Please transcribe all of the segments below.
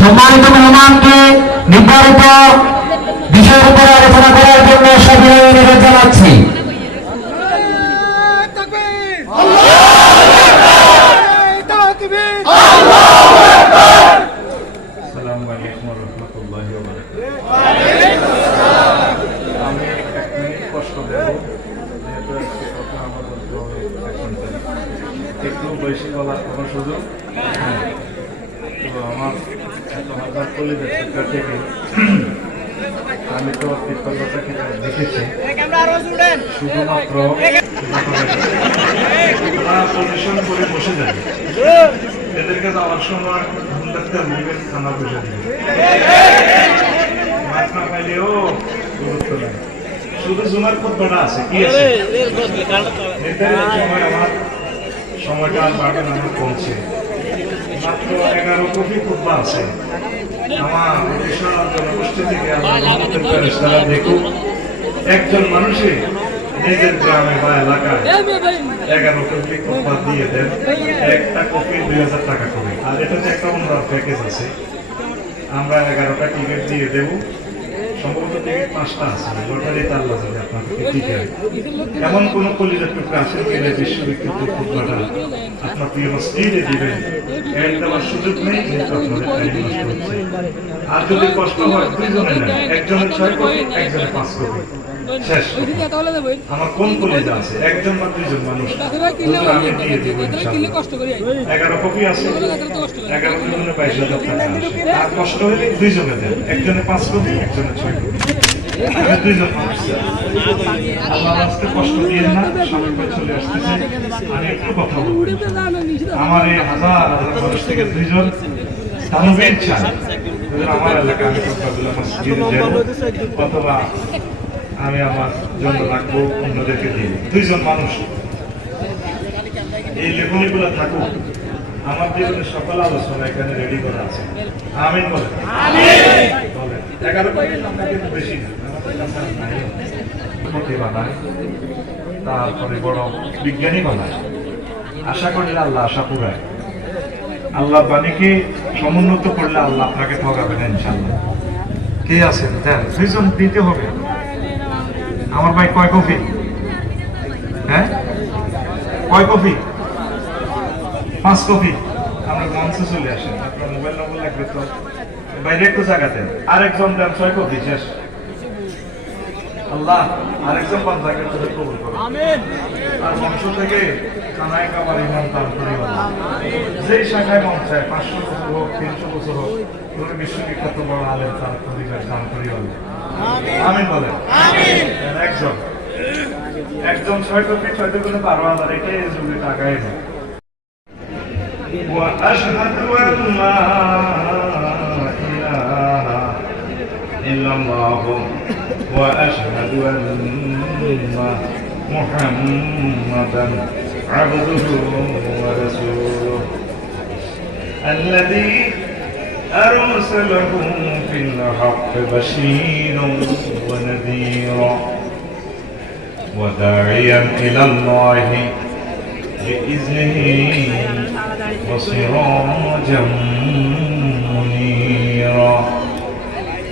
সম্মানিত মেহমানকে নির্ধারিত বিষয়ের উপর আলোচনা করার জন্য সবাই অনুরোধ জানাচ্ছি তাকবীর তাকবীর আসসালামু আলাইকুম রহমতুল্লাহ আমি এক মিনিট কষ্ট দেব যেহেতু আজকে কথা আমার বলতে হবে এক ঘণ্টা। একটু বলার কোনো সুযোগ তো আমার হাজার কলিদের শিক্ষা থেকে আমি তো কৃতজ্ঞতা দেখেছি শুধুমাত্র পজিশন করে বসে যাবে এদেরকে যাওয়ার সময় ডাক্তার মুখের খানা পয়সা দিবে মাছ না খাইলেও গুরুত্ব নেই শুধু জুমার পদ্মটা আছে কি আছে নির্ধারিত সময় আমার সময়টা আর কমছে মাত্র এগারো কোটি পদ্মা আছে আমার জনগোষ্ঠী থেকে আমার দেখুক। একজন মানুষে নিজের গ্রামে বা এলাকায় এগারো কোটি কোপা দিয়ে দেন। একটা কপি দুই হাজার টাকা করে। আর এটাতে একটা অন্য প্যাকেজ আছে। আমরা এগারোটা টিকিট দিয়ে দেব। পাঁচটা আছে এমন কোন কলিজার টুকরা আছে কিনা বিশ্ববিখ্যাত ফুটবলটা আপনার প্রিয় মসজিদে দিবেন, এর দেওয়ার সুযোগ নেই আর যদি কষ্ট হয়, দুইজনে নেন একজনের ছয় কোটি একজনের পাঁচ কপি শেষ আমার কোন কলেজে আছে? একজন বা দুইজন মানুষ। আমি দিয়ে দেবো এগারো কপি আছে। এগারো জনে বাইশ হাজার টাকা আর কষ্ট হলে দুইজনে দেন। একজনে পাঁচ কপি একজনে ছয় কপি। আমি দুইজন মানুষ। চাই। আজকে কষ্ট দিয়ে না সবাই চলে আসতেছে। আমি একটু কথা বলব। আমার এই হাজার হাজার মানুষ থেকে দুইজন আমার এলাকা আমি কথাগুলো মসজিদে যাব অথবা আমি আমার জন্য রাখব অন্যদেরকে দিয়ে। দুইজন মানুষ। এই লেখনীগুলো থাকুক। আমার জীবনে সকল আলোচনা এখানে রেডি করা আছে। আমিন বলে বলেন। এগারো কিন্তু বেশি বানায় তারপরে বড় বিজ্ঞানী বানায় আশা করলে আল্লাহ আশা পুরায়। আল্লাহ বাণীকে সমুন্নত করলে আল্লাহ আপনাকে ঠকাবেন ইনশাল্লাহ কে আছেন? দেন দুইজন দিতে হবে। আমার ভাই কয় কপি হ্যাঁ? কয় কপি পাঁচ কপি আমরা মঞ্চে চলে আসেন আপনার মোবাইল নম্বর লাগবে তো। বাইরে একটু জায়গাতে দেন আরেকজন দেন ছয় কপি শেষ। আল্লাহ আরেকজন পান তোদের কবুল করো আর বংশ থেকে কানায় কাবার ইমান দান করি আল্লাহ। যেই শাখায় মন চায় পাঁচশো বছর হোক তিনশো বছর হোক তোর বিশ্ববিখ্যাত বড় আলেম তার পরিবার দান করি আল্লাহ। আমিন বলেন একজন একজন ছয় কোটি ছয়টা করে বারো হাজার এটাই এই যুগে টাকায় নেই وأشهد أن لا إله إلا الله وأشهد أن محمدا عبده ورسوله الذي أرسله في الحق بشيرا ونذيرا وداعيا إلى الله بإذنه منيرا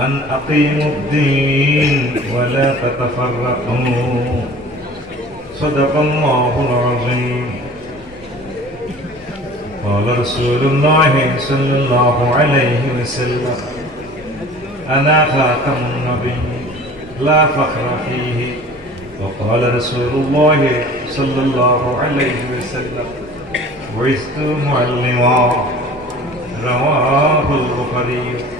أن أقيموا الدين ولا تتفرقوا. صدق الله العظيم. قال رسول الله صلى الله عليه وسلم أنا خاتم النبي لا فخر فيه. وقال رسول الله صلى الله عليه وسلم بعثت معلما. رواه البخاري.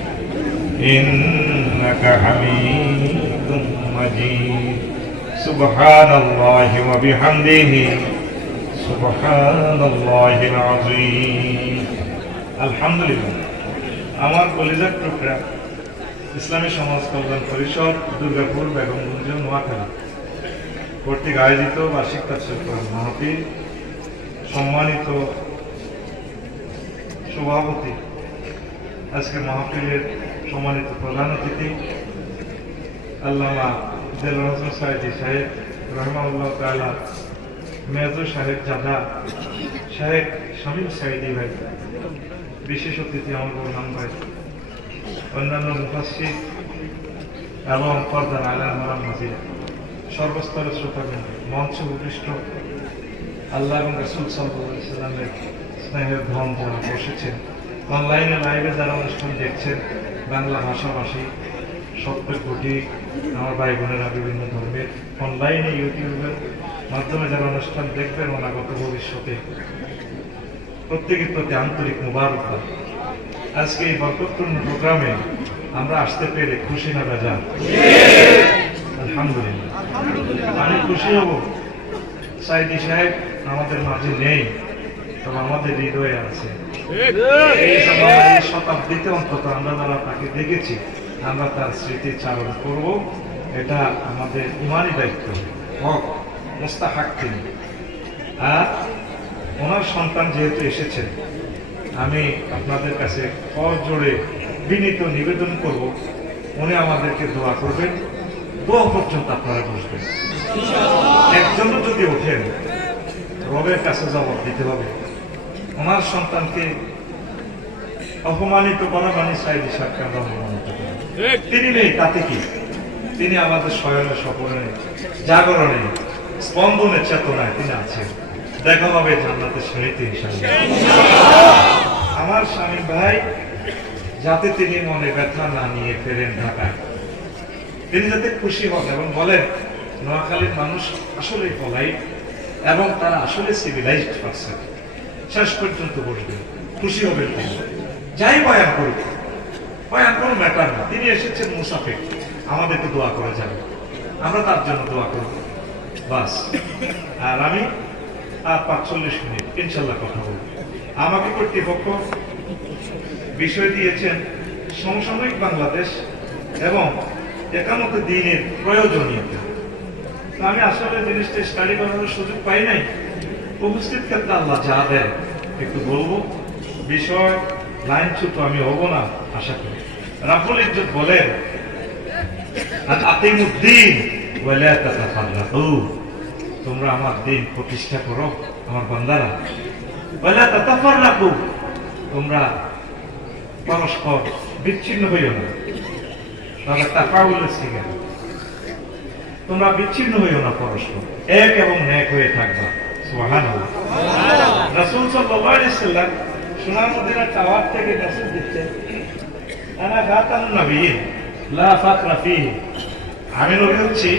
إنك حميد مجيد سبحان الله وبحمده سبحان الله العظيم الحمد لله আমার কলিজার টুকরা ইসলামী সমাজ কল্যাণ পরিষদ দুর্গাপুর বেগমগঞ্জ নোয়াখালী কর্তৃক আয়োজিত বার্ষিক তাৎসর্য মাহফিল সম্মানিত সভাপতি আজকে মাহফিলের সম্মানিত প্রধান অতিথি, আল্লামা দেলোয়ার হোসেন সাহেদি সাহেব রহমাউল্লাহ তালা মেজর সাহেব জাদা সাহেব শামীম সাইদি ভাই, বিশেষ অতিথি আমার প্রধান ভাই, অন্যান্য মুফাসির এবং পর্দার আলাম মারাম মাজিদ সর্বস্তরের শ্রোতাবৃন্দ মঞ্চ উপৃষ্ট আল্লাহ এবং রসুল সাল্লামের স্নেহের ধন যারা বসেছেন অনলাইনে লাইভে যারা অনুষ্ঠান দেখছেন বাংলা ভাষাভাষী সত্তর কোটি আমার ভাই বোনেরা বিভিন্ন ধর্মের অনলাইনে ইউটিউবের মাধ্যমে যারা অনুষ্ঠান দেখবেন অনাগত ভবিষ্যতে প্রত্যেকের প্রতি আন্তরিক মুবারকবাদ। আজকে এই বরকতপূর্ণ প্রোগ্রামে আমরা আসতে পেরে খুশি না বেজা আলহামদুলিল্লাহ। আমি খুশি হব। সাইদি সাহেব আমাদের মাঝে নেই, তবে আমাদের হৃদয়ে আছে। শতাব্দীতে অন্তত আমরা যারা তাকে দেখেছি, আমরা তার স্মৃতি চারণ করব। এটা আমাদের ইমানি দায়িত্ব। হক, মোস্তাহাক তিনি। আর ওনার সন্তান যেহেতু এসেছেন, আমি আপনাদের কাছে জোড়ে বিনীত নিবেদন করব, উনি আমাদেরকে দোয়া করবেন। দোয়া পর্যন্ত আপনারা বসবেন একজনও যদি ওঠেন, রবের কাছে জবাব দিতে হবে। ওনার সন্তানকে অপমানিত করা মানে সাইদি সাক্ষাৎ অপমানিত করা। তিনি নেই, তাতে কি? তিনি আমাদের শয়নে স্বপনে জাগরণে স্পন্দনে চেতনায় তিনি আছেন। দেখা হবে জান্নাতের ইনশাআল্লাহ আমার স্বামী ভাই, যাতে তিনি মনে ব্যথা না নিয়ে ফেরেন ঢাকায়। তিনি যাতে খুশি হন এবং বলেন, নোয়াখালীর মানুষ আসলে পলাইট এবং তারা আসলে সিভিলাইজড পারসন শেষ পর্যন্ত বসবেন খুশি হবেন যাই বয়ান করুক, বয়ান কোনো ম্যাটার না। তিনি এসেছেন মুসাফির। আমাদেরকে দোয়া করে যাবে। আমরা তার জন্য দোয়া করব। বাস। আর আমি আর পাঁচচল্লিশ মিনিট, ইনশাল্লাহ কথা বলব। আমাকে কর্তৃপক্ষ বিষয় দিয়েছেন সমসাময়িক বাংলাদেশ এবং একামত দিনের প্রয়োজনীয়তা। আমি আসলে জিনিসটা স্টাডি করার সুযোগ পাই নাই। উপস্থিত ক্ষেত্রে আল্লাহ যা দেয় একটু বলব, বিষয়, লাইন ছুট আমি হব না, আশা করি। রাফুল ইজ্জত বলেন তোমরা আমার দিন প্রতিষ্ঠা করো, আমার বান্দারা। তাতাফাররাকু। তোমরা পরস্পর বিচ্ছিন্ন হইও না। তবে তাফাউল সিগা তোমরা বিচ্ছিন্ন হইও না পরস্পর। এক এবং ন্যাক হয়ে থাকবা। টাওয়ার থেকে আমি হচ্ছি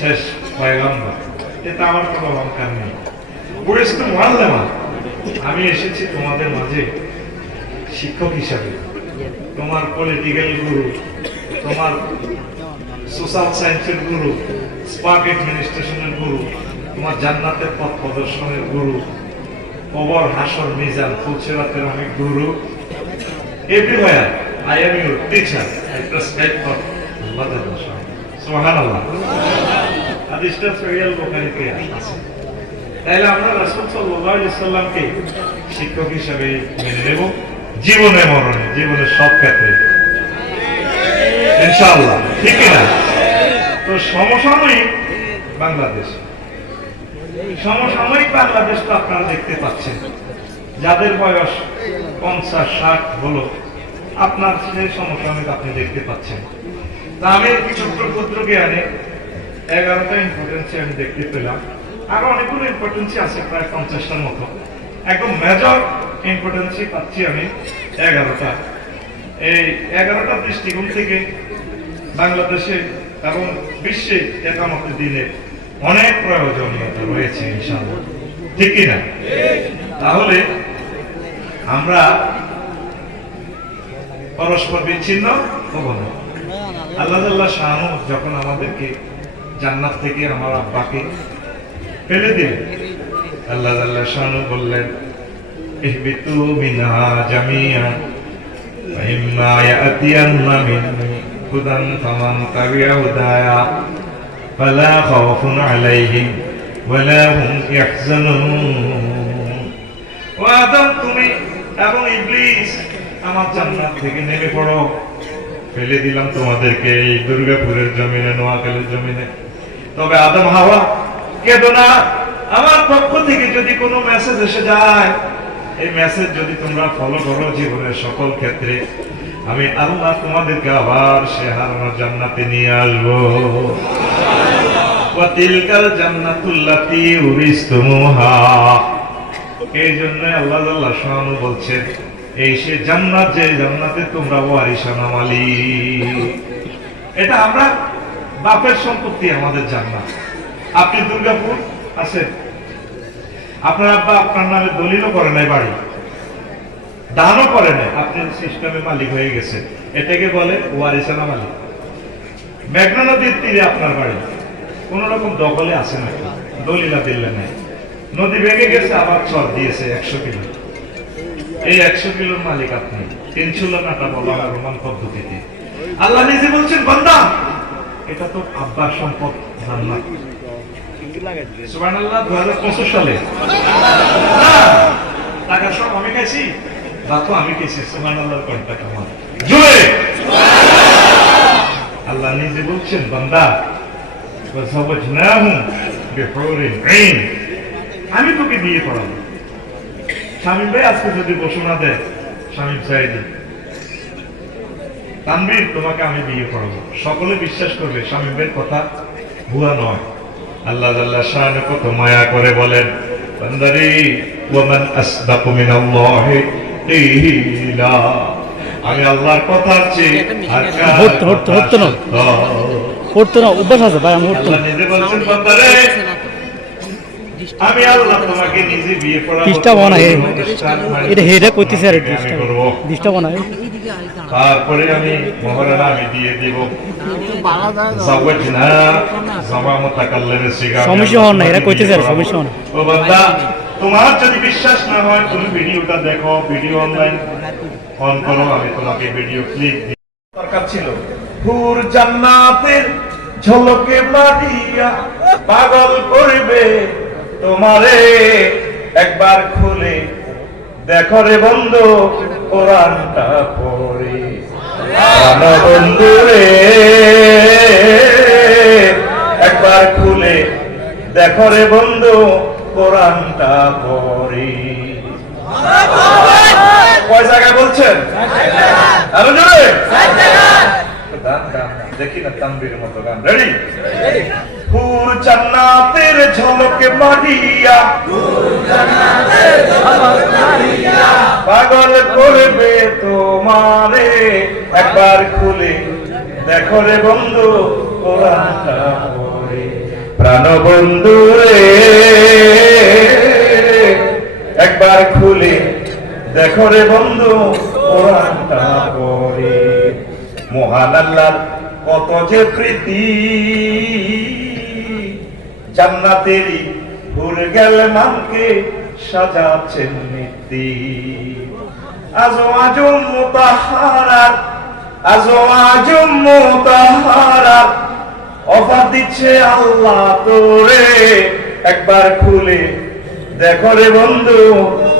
শেষ পয়গম্বর। এতে আমার কোনো অহংকার নেই। বুড়েছি তো মহাল্লেমা আমি এসেছি তোমাদের মাঝে শিক্ষক হিসাবে। তোমার পলিটিক্যাল গুরু তোমার সোশ্যাল সায়েন্সের গুরু স্পার্ক অ্যাডমিনিস্ট্রেশনের গুরু তোমার জান্নাতের পথ প্রদর্শনের গুরু। কবর, হাসর, মিজান, ফুলসেরাতের আমি গুরু। Everywhere I am your teacher I prescribe for আল্লাহ বুখারীতে আছে। তাহলে আমরা রাসূল আলাইহি সাল্লামকে শিক্ষক হিসেবে মেনে নেব। জীবনে মরণে, জীবনের সব ক্ষেত্রে। ইনশাআল্লাহ, ঠিক না তো সমসাময়িক বাংলাদেশ। সমসাময়িক বাংলাদেশ তো আপনারা দেখতে পাচ্ছেন। যাদের বয়স পঞ্চাশ, ষাট হলো, আপনার সেই সমসাময়িক আপনি দেখতে পাচ্ছেন। তা আমি ছোট্ট ক্ষুদ্র জ্ঞানে এগারোটা ইম্পর্টেন্সি আমি দেখতে পেলাম। আরও অনেকগুলো ইম্পর্টেন্সি আছে, প্রায় পঞ্চাশটার মতো। একদম মেজর ইম্পর্টেন্সি পাচ্ছি আমি এগারোটা। এই এগারোটা দৃষ্টিকোণ থেকে বাংলাদেশে এবং বিশ্বে একামত দিনে অনেক প্রয়োজনীয়তা রয়েছে ইনশাআল্লাহ ঠিক কিনা তাহলে আমরা পরস্পর বিচ্ছিন্ন হব না আল্লাহ আল্লাহ শাহ যখন আমাদেরকে জান্নাত থেকে আমার আব্বাকে ফেলে দিলেন আল্লাহ আল্লাহ শাহ বললেন ইহবিতু মিনহা জামিয়া فإما يأتين مني هدى فمن تبع هدايا فلا خوف عليهم ولا هم يحزنون وآدم তুমি এবং ইবলিস আমার জান্নাত থেকে নেমে পড়ো ফেলে দিলাম তোমাদেরকে এই দুর্গাপুরের জমিনে নোয়াখালীর জমিনে তবে আদম হাওয়া কেঁদো না আমার পক্ষ থেকে যদি কোনো মেসেজ এসে যায় এই মেসেজ যদি তোমরা ফলো করো জীবনের সকল ক্ষেত্রে আমি আল্লাহ তোমাদেরকে আবার সে হারানো জান্নাতে নিয়ে আসব। ওয়াতিলকাল জান্নাতুল্লাতি উরিস্তুমুহা। এই জন্য আল্লাহ আল্লাহ শাহানু বলছেন, এই সে জান্নাত, যে জান্নাতে তোমরা ওয়ারিসানা মালিক। এটা আমরা বাপের সম্পত্তি আমাদের জান্নাত। আপনি দুর্গাপুর আছেন? আপনার আব্বা আপনার নামে দলিলও করে নাই বাড়ি। দানও করে নাই আপনি সিস্টেমে মালিক হয়ে গেছে এটাকে বলে ওয়ারিসানা মালিক। মেঘনা নদীর তীরে আপনার বাড়ি। কোন রকম দখলে আছে নাকি? দলিলা দিলে নাই। নদী ভেঙে গেছে আবার চর দিয়েছে একশো কিলো। এই একশো কিলোর মালিক আপনি। তিনশো নাটা বলা হয় রোমান পদ্ধতিতে। আল্লাহ নিজে বলছেন বান্দা এটা তো আব্বার সম্পদ জান্নাত। সুবহানাল্লাহ 2025 সালে। না, টাকা সব আমি খাইছি। বাতো আমি কেছি সুমান আল্লাহর কণ্ঠা কেমন? জুড়ে! আল্লাহ নিজে বলছেন, বান্দা সবজ না হুম বেপরে আমি তোকে বিয়ে করাবো। স্বামী ভাই আজকে যদি ঘোষণা দেয় স্বামী সাহেব তানবীর তোমাকে আমি বিয়ে করাবো। সকলে বিশ্বাস করবে স্বামী ভাইয়ের কথা ভুয়া নয়। আল্লাহ আল্লাহ শাহানে কত মায়া করে বলেন, বান্দারি ওমান আসদাকু মিনাল্লাহি কিলা আমি আল্লাহর কথা চেয়ে আর কার হতো, হতো, হতো না। কথা না অভ্যাস আছে ভাই আমি উঠতো নিজে বলছেন বান্দারে আমি আল্লাহ তোমাকে নিজে বিয়ে করাবো ডিস্টার্ব না এটা হেডে আর আমি ডিস্টার্ব ডিস্টার্ব না তারপরে আমি মহারানা আমি দিয়ে দিব। সমস্যা হন না, এরা কইতেছে আর সমস্যা হন না। ও বান্দা তোমার যদি বিশ্বাস না হয়, তুমি ভিডিওটা দেখো, ভিডিও অনলাইন অন করো, আমি তোমাকে ভিডিও ক্লিক দিই। দরকার ছিল। হুর জান্নাতের ঝলকে মারিয়া, পাগল করবে তোমারে। একবার খুলে দেখো রে বন্ধু, কোরআনটা পড়ে। বন্ধু রে একবার খুলে দেখো রে বন্ধু কোরআনটা পড়ে। কয় জায়গায় বলছেন? আরও জোরে? গান গান দেখি না তানবীর মতো গান। রেডি হুর জান্নাতের ঝলকে মারিয়া পাগল করবে তোমারে। একবার খুলে দেখো রে বন্ধু কোরআনটা পড়ে। প্রাণ বন্ধু রে একবার খুলে দেখো রে বন্ধু, কোরআনটা পড়ে। মহান আল্লাহর কত যে প্রীতি জান্নাতেরই ভুল গেল মানকে সাজাচ্ছেন নীতি। আজো আজম মুতাহারাত আজো আজম মুতাহারাত অফার দিচ্ছে আল্লাহ তোরে। একবার খুলে দেখো রে বন্ধু,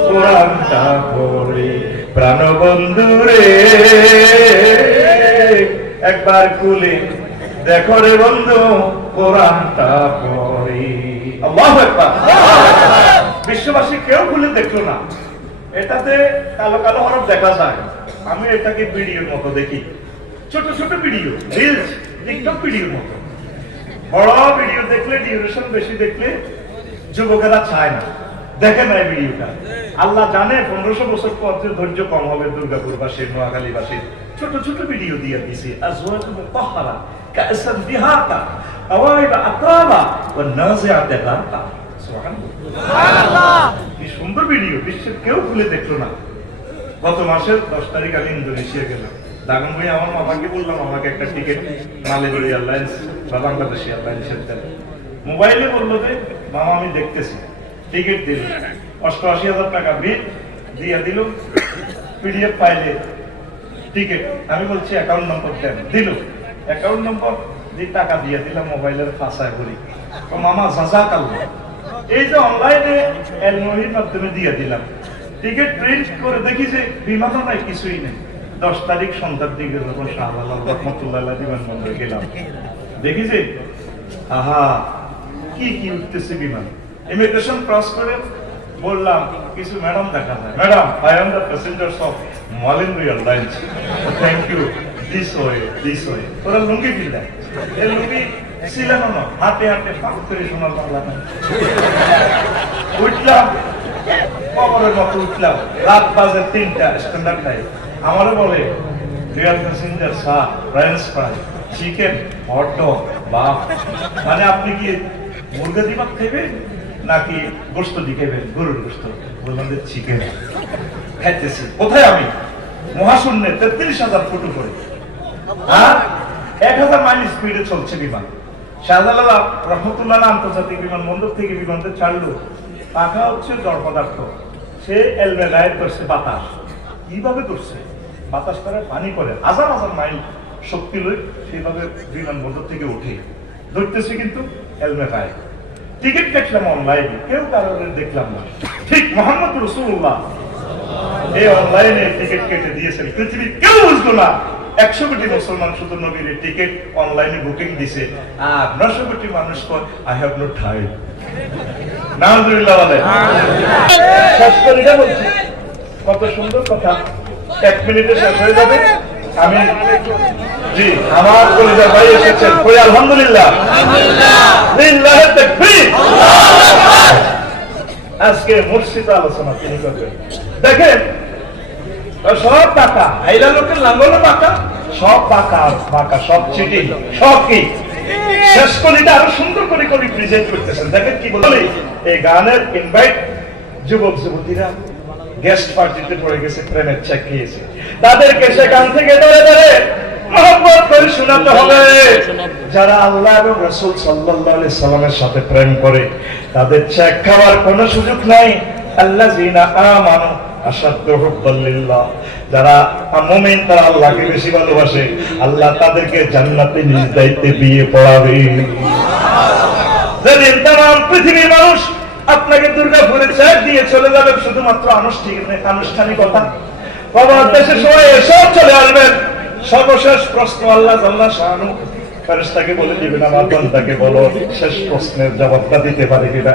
কোরআনটা পড়ে প্রাণ বন্ধু রে। একবার খুলে দেখো রে বন্ধু, কোরআনটা পড়ি। আল্লাহু আকবার। বিশ্ববাসী কেউ খুলে দেখল না। এটাতে কালো কালো হরফ দেখা যায়। আমি এটাকে ভিডিওর মতো দেখি। ছোট ছোট ভিডিও, রিলস, টিকটক ভিডিওর মতো। বড় ভিডিও দেখলে ডিউরেশন বেশি দেখলে যুবকেরা চায় না। দেখে না ভিডিওটা। আল্লাহ জানে পনেরোশো বছর পর যে ধৈর্য কম হবে দুর্গাপুরবাসীর নোয়াখালীবাসীর ছোট ছোট ভিডিও দিয়ে দিছি। আজওয়াজ মুতাহহারা কাসান আওয়াইব আতাবা ওয়া নাজিআত গারকা সুবহানাল্লাহ। কি সুন্দর ভিডিও বিশ্বের কেউ খুলে দেখল না। গত মাসের দশ তারিখ আমি ইন্দোনেশিয়া গেলাম। দাগন ভাই আমার মামাকে বললাম আমাকে একটা টিকিট মালেগুড়ি এয়ারলাইন্স মোবাইলে বলল যে, মামা, আমি দেখতেছি। টিকিট দিল। অষ্টআশি হাজার টাকা বিল দিয়ে দিল। পিডিএফ ফাইলে টিকিট। আমি বলছি, অ্যাকাউন্ট নম্বর দেন। দিল। অ্যাকাউন্ট নম্বর দিয়ে টাকা দিয়ে দিলাম, মোবাইলের ফাঁসায় তো মামা এই যে অনলাইনে এলমোহির মাধ্যমে দিয়ে দিলাম। টিকিট প্রিন্ট করে দেখি যে বিমানও নাই কিছুই নেই। দশ তারিখ সন্ধ্যার দিকে যখন রহমতুল্লাহ বিমানবন্দরে গেলাম দেখি যে আহা, কি কি উঠতেছে বিমান? ইমিগ্রেশন ক্রস করে বললাম, কিছু ম্যাডাম দেখা যায়। Madam I am the passengers of Malindo airlines thank you this way this way ওরা লুঙ্গি ফিল এই লুঙ্গি ছিলেন না হাতে হাতে ফাঁক করে শোনার উঠলাম, কবরের মতো উঠলাম, রাত বাজে তিনটা স্ট্যান্ডার্ড টাইম আমারও বলে রিয়াল প্যাসেঞ্জার ফ্রাই চিকেন মানে আপনি কি মুরগা দিমাগ খাইবেন নাকি গোস্ত দি খাইবেন গরুর গোস্ত, বললাম চিকেন খাইতেছি। কোথায় আমি? মহাশূন্যে, তেত্রিশ হাজার ফুট করে আর এক হাজার মাইল স্পিডে চলছে বিমান। শাহজালাল রহমতুল্লাহ আন্তর্জাতিক বিমানবন্দর থেকে বিমানটা ছাড়লো পাখা হচ্ছে জড় পদার্থ। সে এলমে লাইট করছে বাতাস। কীভাবে করছে বাতাস করে পানি করে। হাজার হাজার মাইল শক্তি লই সেইভাবে বিমানবন্দর থেকে উঠে। ধরতেছে কিন্তু এলমে গায়ে টিকিট দেখলাম অনলাইনে কেউ কারণে দেখলাম না। ঠিক মোহাম্মদ রসুল্লাহ এই অনলাইনে টিকিট কেটে দিয়েছেন। পৃথিবীর কেউ বুঝলো না, একশো কোটি মুসলমান শুধু নবীর টিকিট অনলাইনে বুকিং দিছে। আর নশো কোটি মানুষ পর আই হ্যাভ নো বলছি কত সুন্দর কথা। এক মিনিটে শেষ হয়ে যাবে। আমি জি। আমার কলিজা ভাই এসেছেন। কই আলহামদুলিল্লাহ। তাকবীর। আজকে মুর্শিদ আলোচনা তিনি করবেন। দেখেন সব টাকা আইলা লোকের লাঙ্গলও টাকা সব টাকা টাকা সব চিঠি সব কি? শেষ কলিটা আরও সুন্দর করে করে প্রেজেন্ট করতেছেন। দেখেন কি বলে? এই গানের ইনভাইট যুবক যুবতীরা গেস্ট পার্টিতে পড়ে গেছে প্রেমের চেক খেয়েছে তাদেরকে সেখান থেকে ধরে ধরে মহব্বত করে শোনাতে হবে। যারা আল্লাহ এবং রসুল আলাইহি সাল্লামের সাথে প্রেম করে তাদের চেক খাওয়ার কোনো সুযোগ নাই। আল্লাহ জিনা আমানু যারা মুমিন তারা আল্লাহকে বেশি ভালোবাসে। আল্লাহ তাদেরকে জান্নাতে নিজ দায়িত্বে বিয়ে পড়াবে। যেদিন পৃথিবীর মানুষ আপনাকে দুর্গাপুরে চেক দিয়ে চলে যাবে শুধুমাত্র আনুষ্ঠানিক আনুষ্ঠানিকতা। বাবা দেশে সবাই এসব চলে আসবেন। সর্বশেষ প্রশ্ন আল্লাহ জাল্লা শাহানু। কিনা?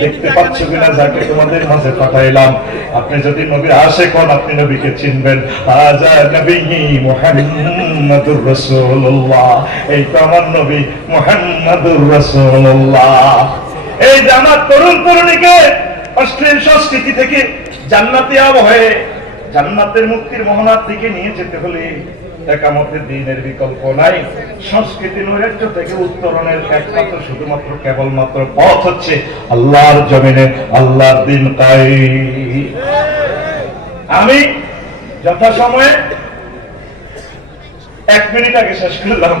দেখতে কিনা, যাকে তোমাদের পাঠাইলাম। আপনি যদি নবীর আসে হন আপনি নবীকে চিনবেন। নবী এই তো আমার নবী মুহাম্মাদুর রাসূলুল্লাহ। এই যে আমার তরুণ তরুণীকে অশ্লীল সংস্কৃতি থেকে জান্নাতি হয়ে জান্নাতের মুক্তির মোহনার দিকে নিয়ে যেতে হলে পথ হচ্ছে আল্লাহর দিন তাই। আমি যথাসময়ে এক মিনিট আগে শেষ করলাম।